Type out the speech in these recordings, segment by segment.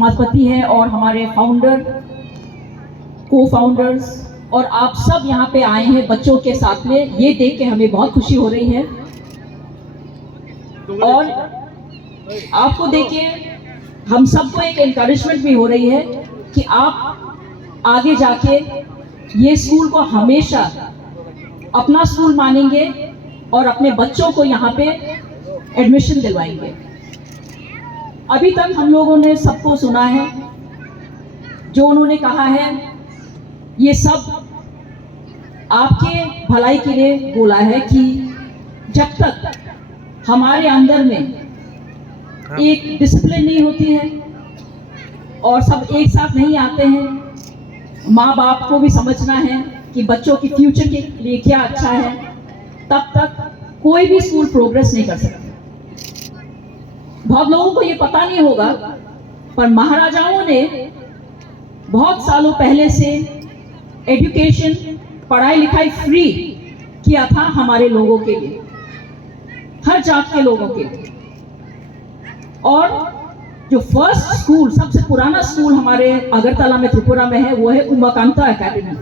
समाजपति हैं और हमारे फाउंडर, को फाउंडर्स, और आप सब यहाँ पे आए हैं बच्चों के साथ में। ये देख के हमें बहुत खुशी हो रही है और आपको देख के हम सबको एक एनकरेजमेंट भी हो रही है कि आप आगे जाके ये स्कूल को हमेशा अपना स्कूल मानेंगे और अपने बच्चों को यहाँ पे एडमिशन दिलवाएंगे। अभी तक हम लोगों ने सबको सुना है, जो उन्होंने कहा है ये सब आपके भलाई के लिए बोला है कि जब तक हमारे अंदर में एक डिसिप्लिन नहीं होती है और सब एक साथ नहीं आते हैं, माँ बाप को भी समझना है कि बच्चों की फ्यूचर के लिए क्या अच्छा है, तब तक कोई भी स्कूल प्रोग्रेस नहीं कर सकता। बहुत लोगों को ये पता नहीं होगा, पर महाराजाओं ने बहुत सालों पहले से एजुकेशन, पढ़ाई लिखाई फ्री किया था हमारे लोगों के लिए, हर जात के लोगों के लिए। और जो फर्स्ट स्कूल, सबसे पुराना स्कूल हमारे अगरतला में, त्रिपुरा में है, वो है उमाकांता एकेडमी।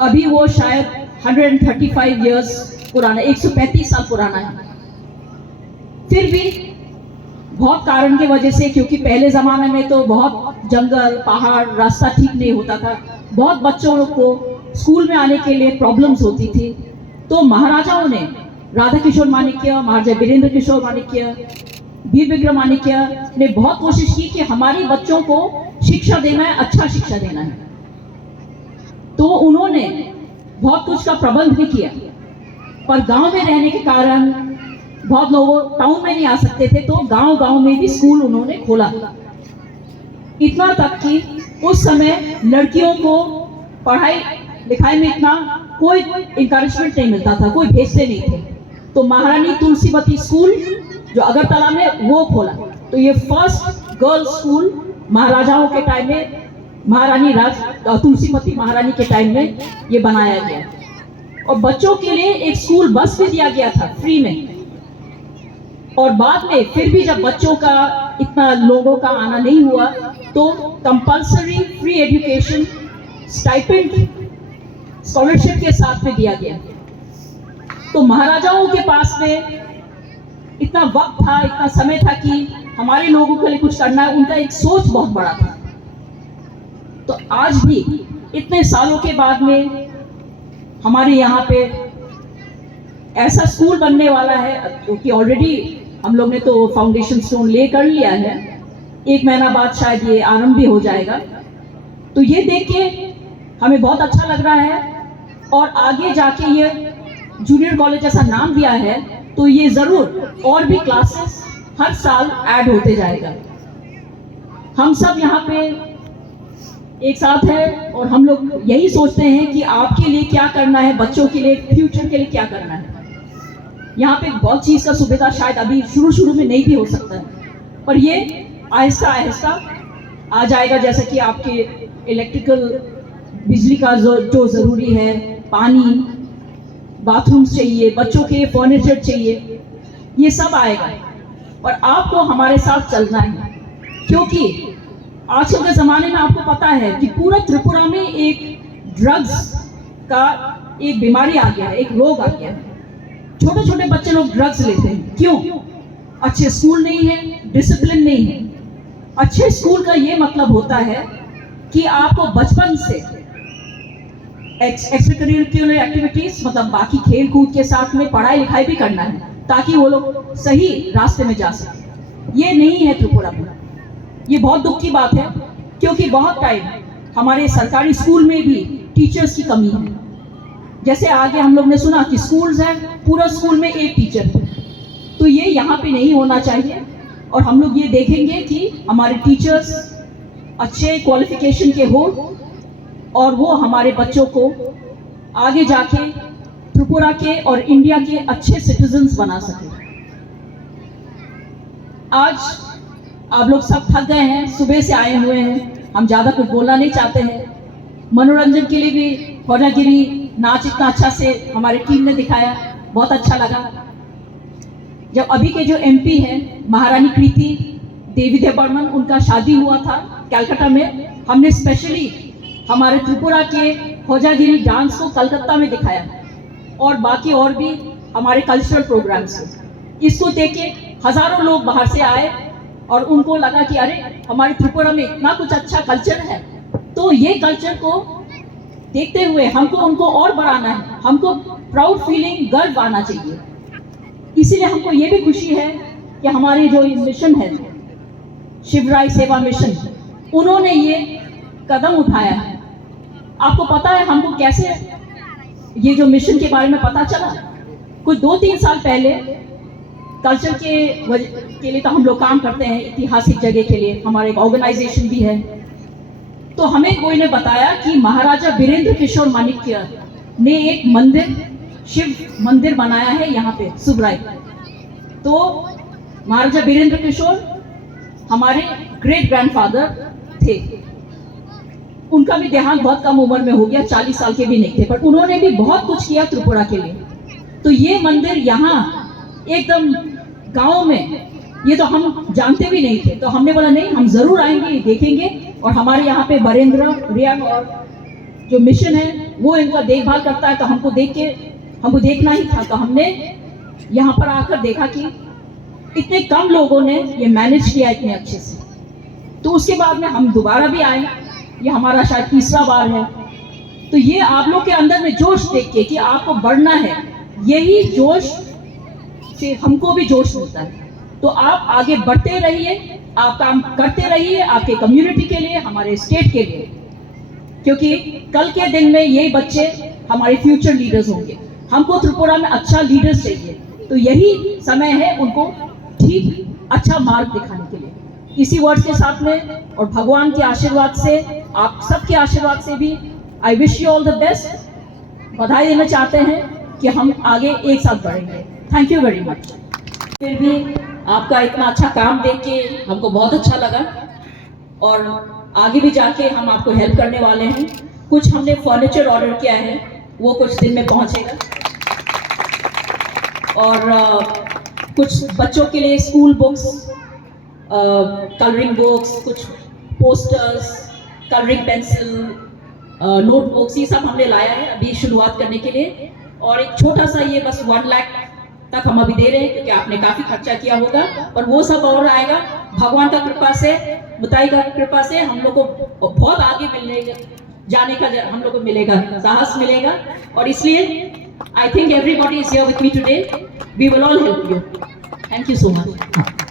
अभी वो शायद 135 इयर्स पुराना, 135 साल पुराना है। फिर भी बहुत कारण की वजह से, क्योंकि पहले ज़माने में तो बहुत जंगल, पहाड़, रास्ता ठीक नहीं होता था, बहुत बच्चों को स्कूल में आने के लिए प्रॉब्लम्स होती थी। तो महाराजाओं ने, राधा किशोर माणिक्य, महाराजा वीरेंद्र किशोर माणिक्य, वीर विक्रम माणिक्य ने बहुत कोशिश की कि हमारे बच्चों को शिक्षा देना है, अच्छा शिक्षा देना है। तो उन्होंने बहुत कुछ का प्रबंध भी किया, पर गांव में रहने के कारण बहुत लोग टाउन में नहीं आ सकते थे, तो गांव-गांव में भी स्कूल उन्होंने खोला। इतना तक कि उस समय लड़कियों को पढ़ाई लिखाई में इतना कोई इंकरेजमेंट नहीं मिलता था, कोई भेजते नहीं थे। तो महारानी तुलसीवती स्कूल जो अगरतला में, वो खोला। तो ये फर्स्ट गर्ल्स स्कूल महाराजाओं के टाइम में, महारानी तुलसीवती महारानी के टाइम में ये बनाया गया। और बच्चों के लिए एक स्कूल बस भी दिया गया था फ्री में। और बाद में फिर भी जब बच्चों का इतना लोगों का आना नहीं हुआ, तो compulsory free education stipend scholarship के साथ में दिया गया। तो महाराजाओं के पास में इतना वक्त था, इतना समय था कि हमारे लोगों के लिए कुछ करना है। उनका एक सोच बहुत बड़ा था। तो आज भी इतने सालों के बाद में हमारे यहाँ पे ऐसा स्कूल बनने वाला है, क्योंकि ऑलरेडी हम लोग ने तो फाउंडेशन स्टोन ले कर लिया है, 1 महीना बाद शायद ये आरंभ भी हो जाएगा। तो ये देख के हमें बहुत अच्छा लग रहा है। और आगे जाके ये जूनियर कॉलेज जैसा नाम दिया है, तो ये ज़रूर और भी क्लासेस हर साल ऐड होते जाएगा। हम सब यहाँ पे एक साथ है और हम लोग यही सोचते हैं कि आपके लिए क्या करना है, बच्चों के लिए, फ्यूचर के लिए क्या करना है। यहाँ पे बहुत चीज़ का सुविधा शायद अभी शुरू में नहीं भी हो सकता है, पर ये आहिस्ता आहिस्ता आ जाएगा। जैसे कि आपके इलेक्ट्रिकल, बिजली का जो ज़रूरी है, पानी, बाथरूम्स चाहिए, बच्चों के फर्नीचर चाहिए, ये सब आएगा। और आपको हमारे साथ चलना है, क्योंकि आजकल के ज़माने में आपको पता है कि पूरा त्रिपुरा में एक ड्रग्स का एक बीमारी आ गया है, एक रोग आ गया है। छोटे छोटे बच्चे लोग ड्रग्स लेते हैं। क्यों? अच्छे स्कूल नहीं है, डिसिप्लिन नहीं है। अच्छे स्कूल का ये मतलब होता है कि आपको बचपन से एक्स्ट्रा करिकुलर एक्टिविटीज, मतलब बाकी खेल कूद के साथ में पढ़ाई लिखाई भी करना है, ताकि वो लोग सही रास्ते में जा सकें। ये नहीं है त्रिपुरा में। ये बहुत दुख की बात है, क्योंकि बहुत टाइम हमारे सरकारी स्कूल में भी टीचर्स की कमी है। जैसे आगे हम लोग ने सुना कि स्कूल्स हैं, पूरा स्कूल में एक टीचर है, तो ये यहाँ पे नहीं होना चाहिए। और हम लोग ये देखेंगे कि हमारे टीचर्स अच्छे क्वालिफिकेशन के हो और वो हमारे बच्चों को आगे जाके त्रिपुरा के और इंडिया के अच्छे सिटीजन्स बना सके। आज आप लोग सब थक गए हैं, सुबह से आए हुए हैं, हम ज़्यादा कुछ बोलना नहीं चाहते हैं। मनोरंजन के लिए भी होनागिरी नाच इतना अच्छा से हमारी टीम ने दिखाया, बहुत अच्छा लगा। जब अभी के जो एमपी हैं महारानी कृति, देवी बर्मन, उनका शादी हुआ था कलकत्ता में। हमने स्पेशली हमारे त्रिपुरा के खोजागिरी डांस को कलकत्ता में दिखाया और बाकी और भी हमारे कल्चरल प्रोग्राम्स। इसको देख के हजारों लोग बाहर से आए और उनको लगा कि अरे हमारे त्रिपुरा में इतना कुछ अच्छा कल्चर है, तो ये कल्चर को देखते हुए हमको उनको और बढ़ाना है, हमको प्राउड फीलिंग, गर्व आना चाहिए। इसीलिए हमको ये भी खुशी है कि हमारी जो मिशन है शिवराय सेवा मिशन, उन्होंने ये कदम उठाया है। आपको पता है हमको कैसे ये जो मिशन के बारे में पता चला? कुछ 2-3 साल पहले कल्चर के लिए तो हम लोग काम करते हैं, ऐतिहासिक जगह के लिए हमारे एक ऑर्गेनाइजेशन भी है। तो हमें कोई ने बताया कि महाराजा वीरेंद्र किशोर माणिक्य ने एक मंदिर, शिव मंदिर बनाया है यहाँ पे सुबराई। तो महाराजा वीरेंद्र किशोर हमारे ग्रेट ग्रैंडफादर थे। उनका भी देहांत बहुत कम उम्र में हो गया, 40 साल के भी नहीं थे, पर उन्होंने भी बहुत कुछ किया त्रिपुरा के लिए। तो ये मंदिर यहाँ एकदम गांव में, ये तो हम जानते भी नहीं थे। तो हमने बोला नहीं, हम जरूर आएंगे, देखेंगे। और हमारे यहाँ पे वरेंद्र रियान और जो मिशन है वो इनका देखभाल करता है, तो हमको देखना ही था। तो हमने यहाँ पर आकर देखा कि इतने कम लोगों ने ये मैनेज किया इतने अच्छे से। तो उसके बाद में हम दोबारा भी आए, ये हमारा शायद तीसरा बार है। तो ये आप लोग के अंदर में जोश देख के कि आपको बढ़ना है, यही जोश से हमको भी जोश मिलता है। तो आप आगे बढ़ते रहिए, आप काम करते रहिए आपके कम्युनिटी के लिए, हमारे स्टेट के लिए, क्योंकि कल के दिन में यही बच्चे हमारे फ्यूचर लीडर्स होंगे। हमको त्रिपुरा में अच्छा लीडर्स चाहिए, तो यही समय है उनको ठीक अच्छा मार्ग दिखाने के लिए। इसी वर्ड के साथ में और भगवान के आशीर्वाद से, आप सबके आशीर्वाद से भी I wish you all the best. बधाई देना चाहते हैं कि हम आगे एक साथ बढ़ेंगे। Thank you very much. फिर भी आपका इतना अच्छा काम देख के हमको बहुत अच्छा लगा और आगे भी जाके हम आपको हेल्प करने वाले हैं। कुछ हमने फर्नीचर ऑर्डर किया है, वो कुछ दिन में पहुंचेगा। और कुछ बच्चों के लिए स्कूल बुक्स, कलरिंग बुक्स, कुछ पोस्टर्स, कलरिंग पेंसिल, नोटबुक्स, ये सब हमने लाया है अभी शुरुआत करने के लिए। और एक छोटा सा ये बस 1 लाख तक हम अभी दे रहे हैं, क्योंकि आपने काफी खर्चा किया होगा, और वो सब और आएगा भगवान का कृपा से, मुताई का कृपा से। हम लोग को बहुत आगे मिलेगा, जाने का हम लोग को मिलेगा, साहस मिलेगा। और इसलिए I think everybody is here with me today, we will all help you. Thank you so much.